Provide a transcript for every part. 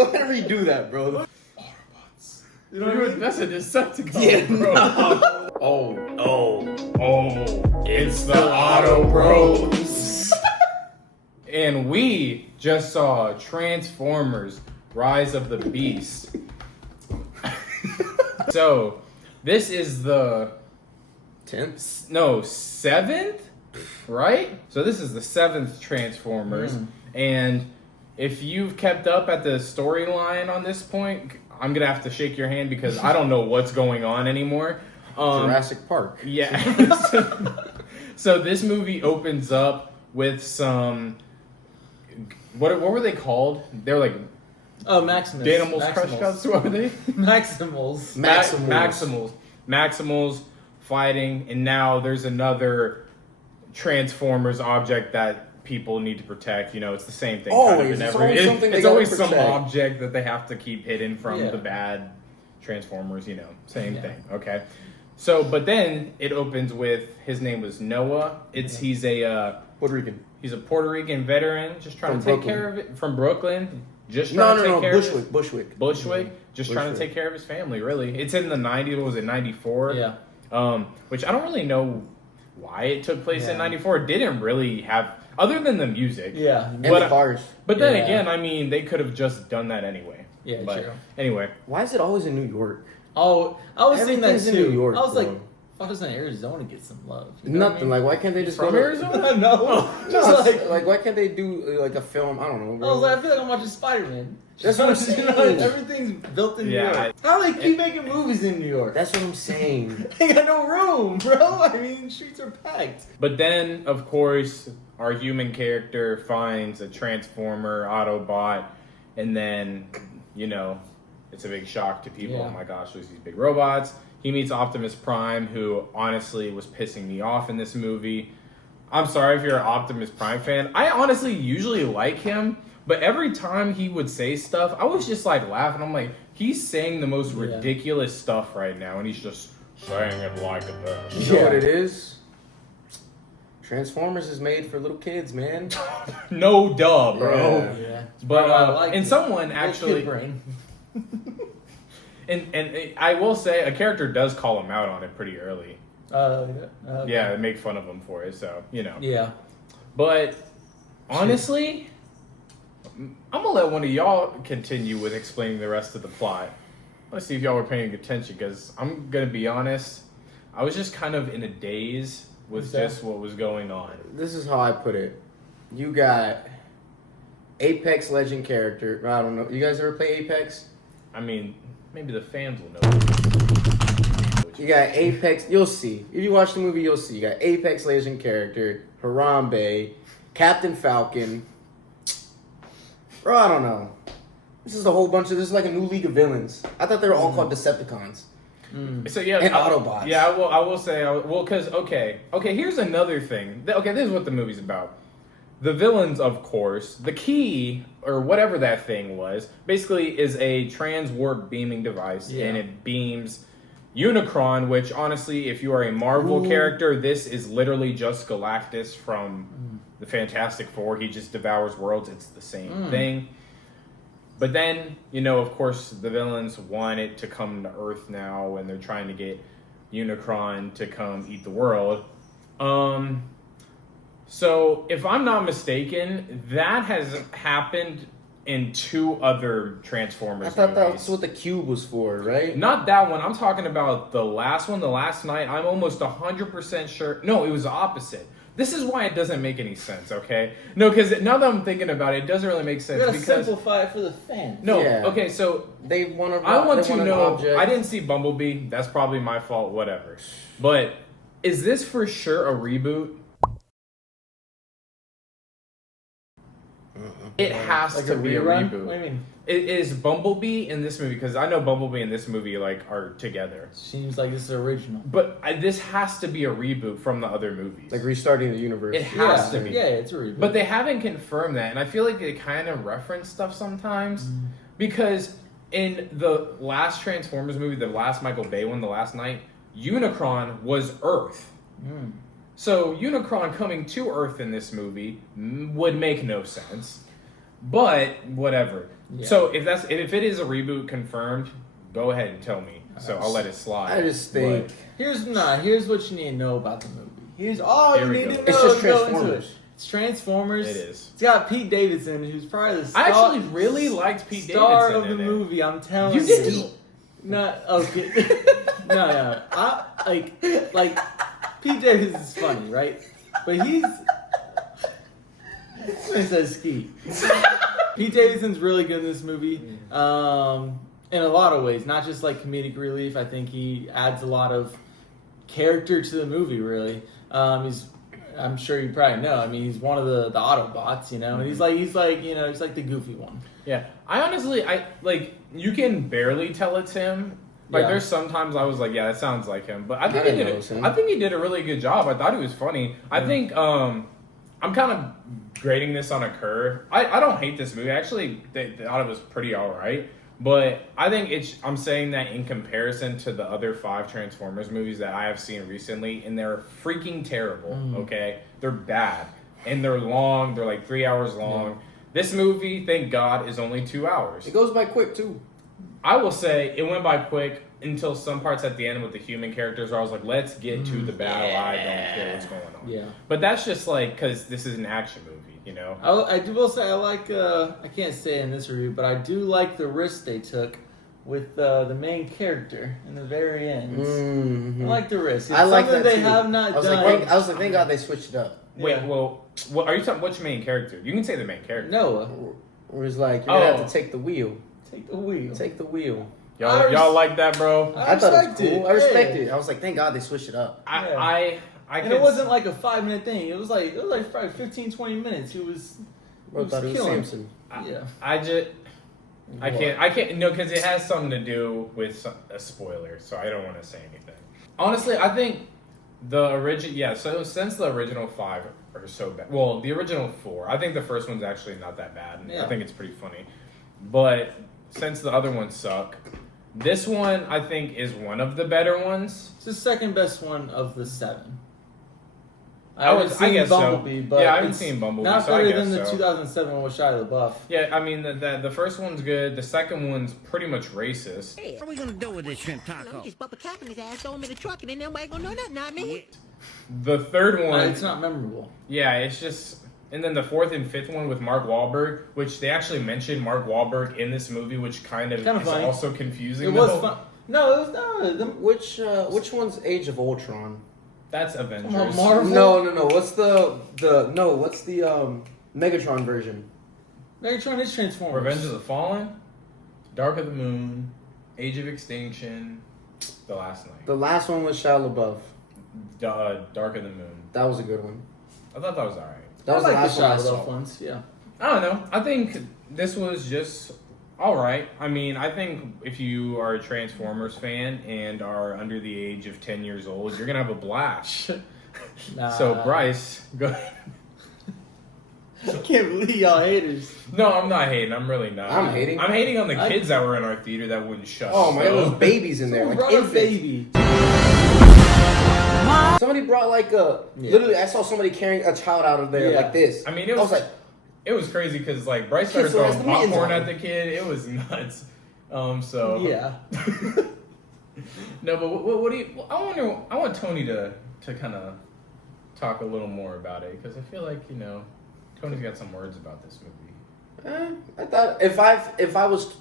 Go ahead and redo that, bro. Autobots. You know what I mean? That's a Decepticon, Yeah, bro. no. Oh, it's the Autobros. And we just saw Transformers Rise of the Beast. So, this is the 10th? No, 7th? Right? So this is the 7th Transformers. And if you've kept up at the storyline on this point, I'm going to have to shake your hand because I don't know what's going on anymore. Jurassic Park. Yeah. So this movie opens up with some... What were they called? They're like... Oh, Maximus. Danimals Crush Cuts? What were they? Maximals. Maximals fighting, and now there's another Transformers object that people need to protect. You know, it's the same thing. Always. It's always some object that they have to keep hidden from the bad Transformers, you know, same thing. Okay. So, but then it opens with, his name was Noah. He's a Puerto Rican. He's a Puerto Rican veteran, just trying to take care of it. From Brooklyn. Just trying to take care of it. Bushwick. Just trying to take care of his family, really. It's in the 90s. What was it, 94? Yeah. Which I don't really know why it took place in 94. It didn't really have, other than the music. Yeah. And the cars. But then again, I mean, they could have just done that anyway. Yeah, but true. Anyway. Why is it always in New York? Oh, I was thinking that too. In New York, I was like, bro. why doesn't Arizona get some love? You know Nothing. Like, why can't they just From go to Arizona? No. Just like, why can't they do like a film? I don't know. Bro. I was like, I feel like I'm watching Spider-Man. That's what I'm saying. Everything's built in New Yeah, York. How do they keep making movies in New York? That's what I'm saying. They got no room, bro. I mean, streets are packed. But then, of course, our human character finds a Transformer Autobot, and then, you know, it's a big shock to people. Yeah. Oh my gosh, there's these big robots. He meets Optimus Prime, who honestly was pissing me off in this movie. I'm sorry if you're an Optimus Prime fan. I honestly usually like him, but every time he would say stuff, I was just like laughing. I'm like, he's saying the most ridiculous stuff right now, and he's just saying it like this. You know what it is? Transformers is made for little kids, man. No duh, bro. Yeah. But like and someone actually, brain. and I will say a character does call him out on it pretty early. Okay. Yeah, make fun of him for it. So you know. Yeah. But honestly, I'm gonna let one of y'all continue with explaining the rest of the plot. Let's see if y'all were paying attention, because I'm gonna be honest, I was just kind of in a daze with just what was going on. This is how I put it. You got Apex Legend character. I don't know. You guys ever play Apex? I mean, maybe the fans will know. You got Apex. You'll see. If you watch the movie, you'll see. You got Apex Legend character, Harambe, Captain Falcon. Bro, I don't know. This is a whole bunch of. This is like a new league of villains. I thought they were all called Decepticons. So yeah, And Autobots. Yeah, I will say, because okay, here's another thing. Okay, this is what the movie's about. The villains, of course, the key, or whatever that thing was, basically is a trans-warp beaming device, and it beams Unicron, which, honestly, if you are a Marvel character, this is literally just Galactus from the Fantastic Four. He just devours worlds. It's the same thing. But then, you know, of course, the villains want it to come to Earth now, and they're trying to get Unicron to come eat the world. So, if I'm not mistaken, that has happened in 2 other Transformers I thought movies. that's what the cube was for, right? Not that one. I'm talking about the last one, the last night. I'm almost 100% sure. No, it was the opposite. This is why it doesn't make any sense, okay? No, because now that I'm thinking about it, it doesn't really make sense. You gotta because simplify it for the fans. No, Yeah. okay, so They want to. I want to know. I didn't see Bumblebee. That's probably my fault. Whatever. But is this for sure a reboot? It has Like to be a rerun? reboot. What do you mean? It is Bumblebee in this movie, because I know Bumblebee and this movie like are together. Seems like this is original. But this has to be a reboot from the other movies. Like restarting the universe. It has to be. Yeah, it's a reboot. But they haven't confirmed that, and I feel like they kind of reference stuff sometimes, because in the last Transformers movie, the last Michael Bay one, The Last Night, Unicron was Earth. So Unicron coming to Earth in this movie would make no sense. But whatever. Yeah. So if it is a reboot confirmed, go ahead and tell me. So I'll let it slide. I just think But here's what you need to know about the movie. Here's all Here you we need go. to know. it's just to go into Transformers. it. It's Transformers. It is. It's got Pete Davidson, who's probably the I actually really liked Pete star Davidson of the in it. movie. I'm telling You you. did. Not okay. no. I like Pete Davidson is funny, right? But he's. It says ski. Pete Davidson's really good in this movie. In a lot of ways, not just like comedic relief. I think he adds a lot of character to the movie. Really, I'm sure you probably know. I mean, he's one of the Autobots. You know, Mm-hmm. he's like he's like the goofy one. Yeah, I like. You can barely tell it's him. Like, Yeah. there's sometimes I was like, yeah, that sounds like him. But I think didn't know it was him. I think he did a really good job. I thought he was funny. I think I'm kind of grading this on a curve. I don't hate this movie. Actually, thought it was pretty all right. But I think I'm saying that in comparison to the other 5 Transformers movies that I have seen recently, and they're freaking terrible. Okay, they're bad and they're long. They're like 3 hours long. Yeah. This movie, thank God, is only 2 hours. it goes by quick too. I will say it went by quick until some parts at the end with the human characters where I was like, let's get to the battle. I don't care what's going on. Yeah. But that's just like, because this is an action movie, you know? I will say I like. I can't say it in this review, but I do like the risk they took with the main character in the very end. Mm-hmm. I like the risk. It's I like something that they too. have not I was done. like, thank God they switched it up. Wait, Yeah. well, what are you talking? Which main character? You can say the main character. Noah, Where it's like you're gonna have Oh. to take the wheel. take the wheel. Take the wheel. Y'all like that, bro? I I thought it was respect it. cool. I respect Yeah. it. I was like, thank God they switched it up. I And could, it wasn't like a 5-minute thing. It was like probably 15, 20 minutes. It was. Bro, I thought it was killing. Samson. Yeah. I can't, no, because it has something to do with a spoiler, so I don't want to say anything. Honestly, I think the original, so since the original 5 are so bad, well, the original 4, I think the first one's actually not that bad. Yeah. I think it's pretty funny. But since the other ones suck, this one, I think, is one of the better ones. It's the second best one of the 7. I guess so. Bumblebee, but Yeah, I haven't it's seen Bumblebee, Not so I better guess than the so. 2007 one with Shia LaBeouf. Yeah, I mean, the first one's good. The second one's pretty much racist. Hey, what are we gonna do with this shrimp taco? We just bump a cap in his ass, throw him in the truck, and then nobody gonna know nothing, I mean. The third one... It's not memorable. Yeah, it's just, and then the 4th and 5th one with Mark Wahlberg, which they actually mentioned Mark Wahlberg in this movie, which kind of is funny. also confusing. It was though. fun. No, it was not. Which one's Age of Ultron? That's Avengers. Come on, Marvel. No. What's the Megatron version? Megatron is Transformers. Revenge of the Fallen, Dark of the Moon, Age of Extinction, The Last Night, The last one was Shia LaBeouf. Dark of the Moon. That was a good one. I thought that was alright. That was I the like last the one I Shia saw. LaBeouf ones. Yeah. I don't know. I think this was just alright. I mean, I think if you are a Transformers fan and are under the age of 10 years old, you're gonna have a blast. Nah. So, Bryce, go ahead. I can't believe y'all haters. No, I'm not hating. I'm really not. I'm hating. I'm hating on the I- kids that were in our theater that wouldn't shut Oh up. my God, there was babies in there, Someone like brought a infants. baby. Somebody brought like a literally. I saw somebody carrying a child out of there Yeah. like this. I mean, I was like, it was crazy because like Bryce started Kids still has throwing the mittens popcorn on. at the kid. It was nuts. So Yeah. No, but what do you? I want Tony to kind of talk a little more about it because I feel like Tony's got some words about this movie. I thought if I was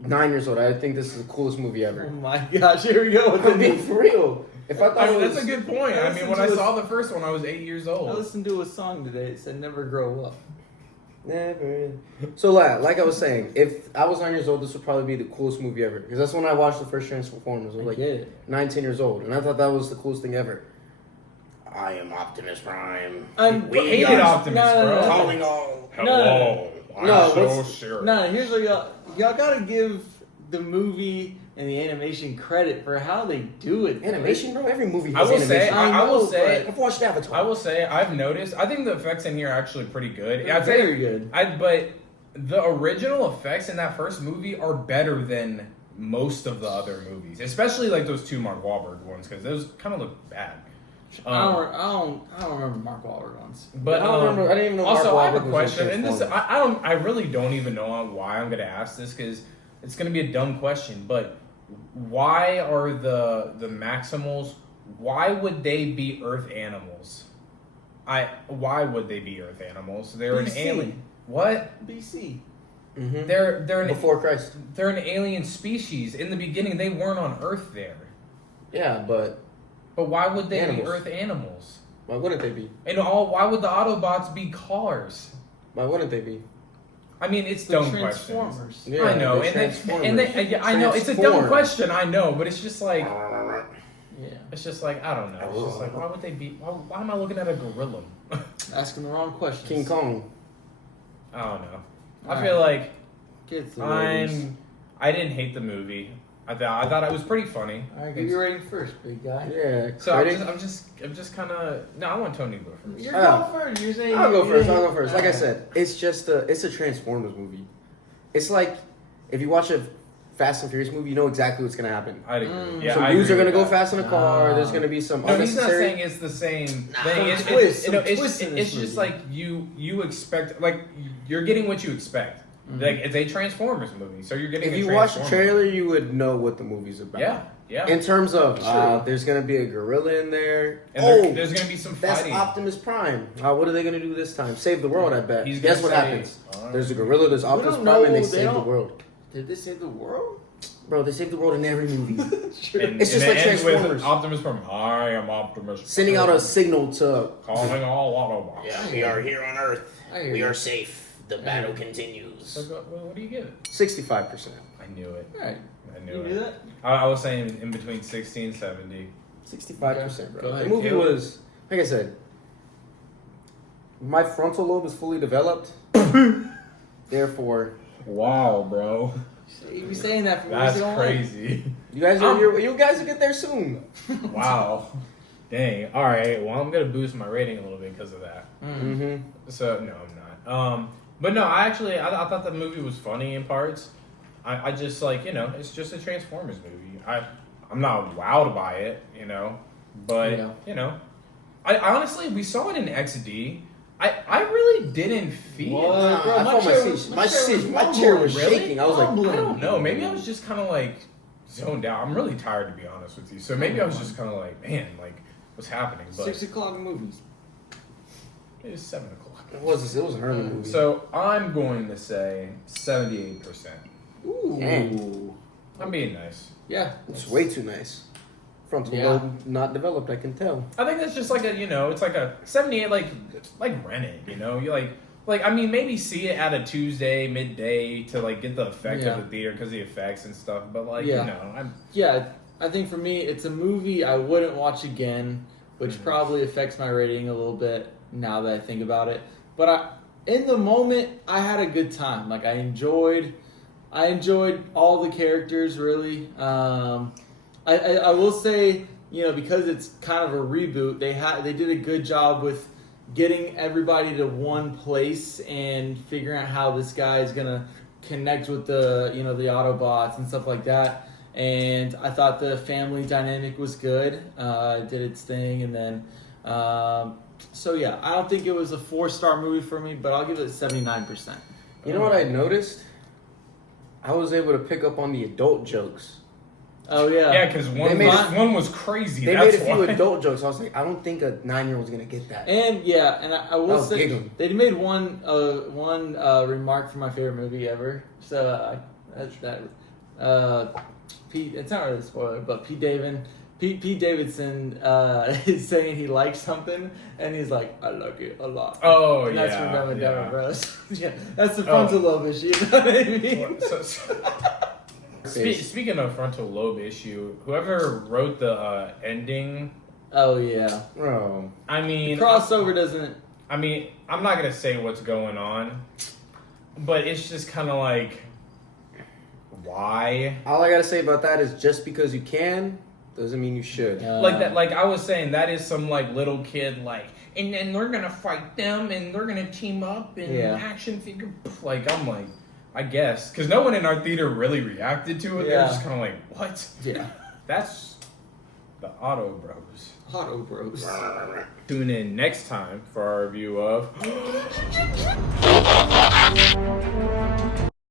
9 years old, I think this is the coolest movie Oh ever. my gosh, here we go. I mean, for real. If I thought I mean, it was, that's a good point. I mean, when I saw the first one, I was 8 years I old. listened to a song today. It said "Never Grow Up." Never. So like I was saying, if I was 9 years old, this would probably be the coolest movie ever. Because that's when I watched the first Transformers. I was like get it. 19 years old, and I thought that was the coolest thing ever. I am Optimus Prime. We hated Optimus, bro. Calling all. Hello. I'm No, so what's- sure. Nah, here's what y'all gotta give the movie and the animation credit for how they do it. Animation, bro. Every movie I has will animation. say, I will know, say, I've watched Avatar. I will say, I've noticed. I think the effects in here are actually pretty good. They're I'd say- very good. But the original effects in that first movie are better than most of the other movies, especially like those 2 Mark Wahlberg ones because those kind of look bad. I don't remember Mark Wahlberg ones. But I don't remember. I didn't even know. also, Mark I have a Wahlberg was in question, and this Transformers. I really don't even know why I'm gonna ask this because it's gonna be a dumb question. But why are the Maximals? Why would they be Earth animals? Why would they be Earth animals? They're an BC. alien. What? BC. Mhm. They're an, Before Christ. they're an alien species. In the beginning, they weren't on Earth there. Yeah, but But why would they Animals. be Earth animals? why wouldn't they be? And why would the Autobots be cars? Why wouldn't they be? I mean, it's The dumb questions. Transformers. Yeah, I know, they're and they, yeah, I know it's a dumb Transform. question. I know, but it's just like Yeah. it's just like I don't know. It's just like why would they be? Why am I looking at a gorilla? Asking the wrong questions. King Kong. I don't know. I Alright. feel like Get to the ratings. I didn't hate the movie. I thought it was pretty funny. All right, give your rating first, big guy. Yeah. So critic. I'm just kind of no. I want Tony to go first. You're Oh. going first. You're saying I'll go you first. didn't- I'll go first. Like I Alright. said, it's a Transformers movie. It's like if you watch a Fast and Furious movie, you know exactly what's gonna happen. I'd agree. Yeah, Some I dudes agree are gonna with go that. fast in a car. There's Nah. gonna be some No, he's not unnecessary. saying it's the same thing. Some It's, twist, you know, some twist in it's this just movie. like you expect, like you're getting what you expect. Like it's a Transformers movie, so you're getting. If a you watch the Transformers trailer, movie. you would know what the movie's about. Yeah, yeah. In terms of True. there's gonna be a gorilla in there. And there's gonna be some That's fighting. Optimus Prime. What are they gonna do this time? Save the world, I bet. He's Guess gonna what say, happens? "Alright." There's a gorilla. There's Optimus don't Prime, and know, they they save the don't- world. Did they save the world? Bro, they save the world in every movie. And, It's just and like it ends with Transformers. Optimus from I am Optimus. Sending out a signal to. calling all Autobots. we are here on Earth. I hear you. safe. The battle continues. So what do you give it? 65%. I knew it. All right. I knew You it. knew that? I was saying in between 60 and 70. 65%, Go bro. ahead, The movie Caleb. was, like I said, my frontal lobe is fully developed. Therefore, Wow, bro. You be saying that for That's movies you don't like. crazy. you guys you guys will get there soon. Wow. Dang. All right. Well, I'm gonna boost my rating a little bit because of that. Mm-hmm. So no, I'm not. But no, I thought the movie was funny in parts. I just like it's just a Transformers movie. I'm not wowed by it, but Yeah. I honestly we saw it in XD. I really didn't feel. What? Bro, I my felt chair was my chair was Really? shaking. I was like, Rumbling. I don't know. Maybe I was just kind of like zoned out. I'm really tired to be honest with you. So maybe I was just kind of like, man, like what's happening? But 6 o'clock movies. it is 7 o'clock. it was an early movie. So I'm going to say 78%. Ooh. Dang. I'm being nice. Yeah. It's way too nice. Frontal Yeah. lobe not developed. I can tell. I think that's just like it's like a 78, like rent it. You like I mean maybe see it at a Tuesday midday to like get the effect Yeah. of the theater because the effects and stuff. But like Yeah. I'm Yeah, I think for me, it's a movie I wouldn't watch again, which probably affects my rating a little bit now that I think about it. But in the moment, I had a good time. Like I enjoyed all the characters really. I will say, because it's kind of a reboot, they did a good job with getting everybody to one place and figuring out how this guy is gonna connect with the the Autobots and stuff like that. And I thought the family dynamic was good. Did its thing, and then so yeah, I don't think it was a 4-star movie for me, but I'll give it 79%. You know what I noticed? I was able to pick up on the adult jokes. Oh yeah, yeah, because one was crazy. They That's made a few why. adult jokes. I was like, I don't think a 9-year-old's gonna get that. and I will was say giggling. they made one remark for my favorite movie ever. So that's that. Pete, it's not really a spoiler, but Pete Davidson is saying he likes something, and he's like, I like it a lot. Oh, And that's yeah, from Dumb and Dumber, yeah. Bros. Yeah, that's the frontal lobe issue. You know what I mean? Speaking of frontal lobe issue, whoever wrote the ending, Oh yeah, Bro, I mean, crossover doesn't. I mean, I'm not gonna say what's going on, but it's just kind of like, why? all I gotta say about that is just because you can doesn't mean you should. Like that, like I was saying, that is some like little kid like, and then they're gonna fight them, and they're gonna team up, and Yeah. action figure. Like I'm like, I guess, because no one in our theater really reacted to it. They're Yeah. just kind of like, what? Yeah. That's the Auto Bros. Auto Bros. Tune in next time for our review of